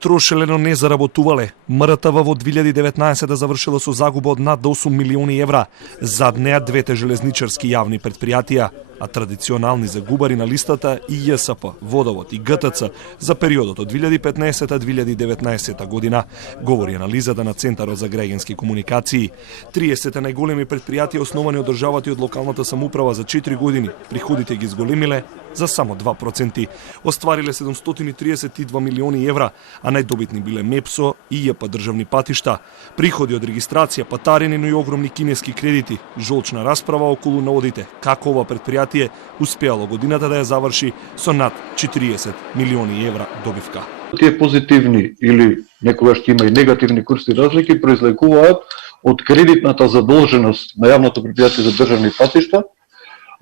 Трошеле, но не заработувале. МРТВ во 2019 завршила со загуба од над 8 милиони евра. Зад неа двете железничарски јавни предпријатија, а традиционални загубари на листата и ЈСП, Водовод и ГТЦ за периодот од 2015-2019 година, говори анализата на Центарот за граѓански комуникации. 30 најголеми предпријатија основани од државата и од локалната самоуправа за 4 години, приходите ги зголемиле за само 2%, оствариле 732 милиони евра, а најдобитни биле МЕПСО и ЈП државни патишта. Приходи од регистрација, патарини, но и огромни кинески кредити. Жолчна расправа околу наводите како ова предпријатие успеало годината да ја заврши со над 40 милиони евра добивка. Тие позитивни или некогаш ќе има и негативни курсни разлики произлегуваат од кредитната задолженост на јавното предпријатие за државни патишта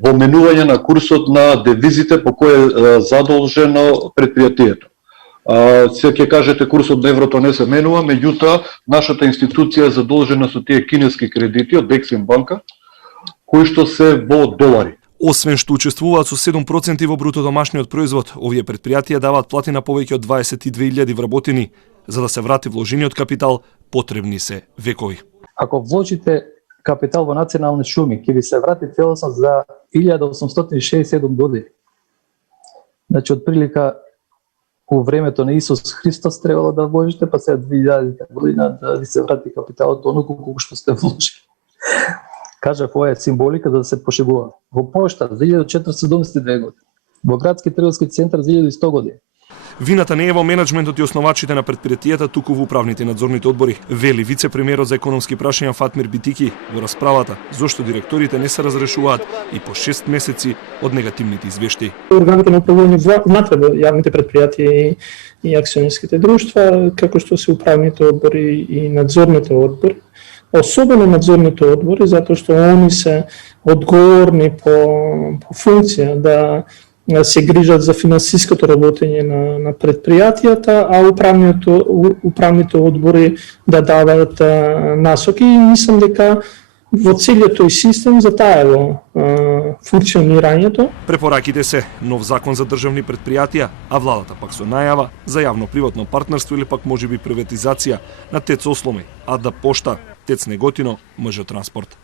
во менување на курсот на девизите по кој е задолжено предпријатието. Се ќе кажете курсот на еврото не се менува, меѓутоа нашата институција е задолжена со тие кинески кредити од Дексим банка, кои што се во долари. Освен што учествуваат со 7% во бруто домашниот производ, овие предпријатија даваат плати на повеќе од 22.000 вработени. За да се врати вложениот капитал, потребни се векови. Ако вложите капитал во национални шуми, ќе ви се врати целосно за 1867 години. Значи, од прилика у времето на Исус Христос требало да вложите, па сега 2000 година да ви се врати капиталот оноку колку што сте вложили. Кажав, ова е символика за да се пошегува. Во пошта за 1472 години. Во градски трговски центар за 1100 години. Вината не е во менеджментот и основачите на предпријатијата, туку во управните и надзорните одбори, вели вице-премиерот за економски прашања Фатмир Битики во расправата зошто директорите не се разрешуваат и по 6 месеци од негативните извештаи. Органите на управување внатре во јавните предпријатија и акционерските друштва, како што се управните одбори и надзорните одбори, особено надзорните одбори, затоа што они се одговорни по функција да се грижат за финансиското работење на предпријатијата, а управните одбори да даваат насоки и мислам дека во целиот тој систем затаело функционирањето. Препораките се нов закон за државни предпријатија, а владата пак со најава за јавно-приватно партнерство или пак можеби приватизација на ТЕЦ Осломи, АД Пошта, ТЕЦ Неготино, МЖ Транспорт.